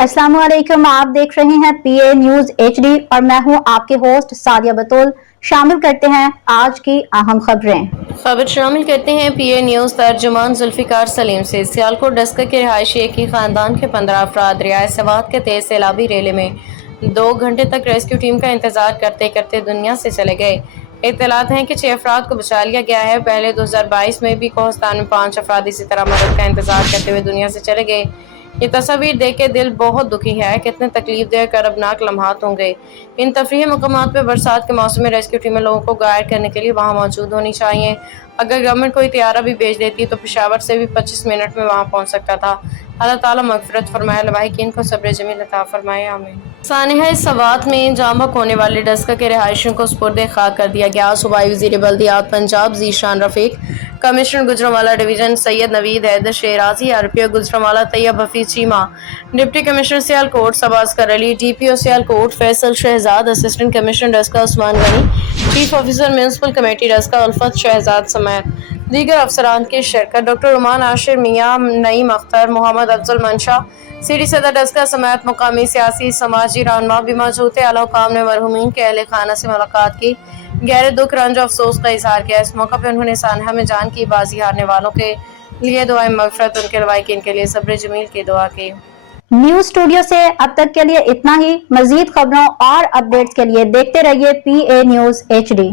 अस्सलाम वालेकुम, आप देख रहे हैं पीए न्यूज एचडी और मैं हूं आपके होस्ट सादिया बतूल। शामिल करते हैं आज की अहम खबर शामिल करते हैं पीए न्यूज। तर्जुमान जुल्फिकार सलीम से सियालकोट डस्का के रिहायशी एक ही खानदान के 15 अफराद रियाय सवात के तेज सैलाबी रेले में 2 घंटे तक रेस्क्यू टीम का इंतजार करते करते दुनिया से चले गए। इत्तलात हैं कि 6 अफराद को बचा लिया गया है। पहले 2022 में भी कोहस्तान में 5 अफराद इसी तरह मदद का इंतजार करते हुए दुनिया से चले गए। ये तस्वीर देख के दिल बहुत दुखी है। कितने तकलीफ दे करबनाक लम्हात होंगे। इन तफरीही मकामात पर बरसात के मौसम में रेस्क्यू टीमें लोगों को गाइड करने के लिए वहाँ मौजूद होनी चाहिए। अगर गवर्नमेंट कोई तैयारा भी भेज देती तो पेशावर से भी 25 मिनट में वहाँ पहुँच सकता था। अल्लाह ताला मगफिरत फरमाए, लवाहिकीन को सब्र जमील अता फरमाए, आमीन। सानिहा सवात में जामबक होने वाले डस्का के रिहायशियों को सुपुर्द खाक कर दिया गया। सूबाई वज़ीर बल्दियात Punjab Zeeshan Rafiq, commissioner Gujranwala division Syed Naveed Haider Sherazi, RPO Gujranwala Tayyab Hafeez Cheema, deputy commissioner Sialkot सबास्कर Ali, DPO Sialkot Faisal Shahzad, assistant commissioner Daska Usman Ghani, chief officer municipal committee Daska Ulfat Shahzad समेत दीगर अफसरान की शिरकत। डॉक्टर रुमान आशिर मियाँ, नईम अख्तर, मोहम्मद अफजल मंशा, सिटी सदर डस्का समेत मुकामी सियासी समाजी रहनुमा भी मौजूद थे। आला हुकाम ने मरहूमीन के अहले खाना से मुलाकात की, गहरे दुख रंज अफसोस का इजहार किया। इस मौका पर उन्होंने सानहा में जान की बाजी हारने वालों के लिए दुआएं मगफरत, उनके लवाहिकीन के लिए सब्र जमील की दुआ की। न्यूज स्टूडियो से अब तक के लिए इतना ही। मजीद खबरों और अपडेट्स के लिए देखते रहिए पीए न्यूज एचडी।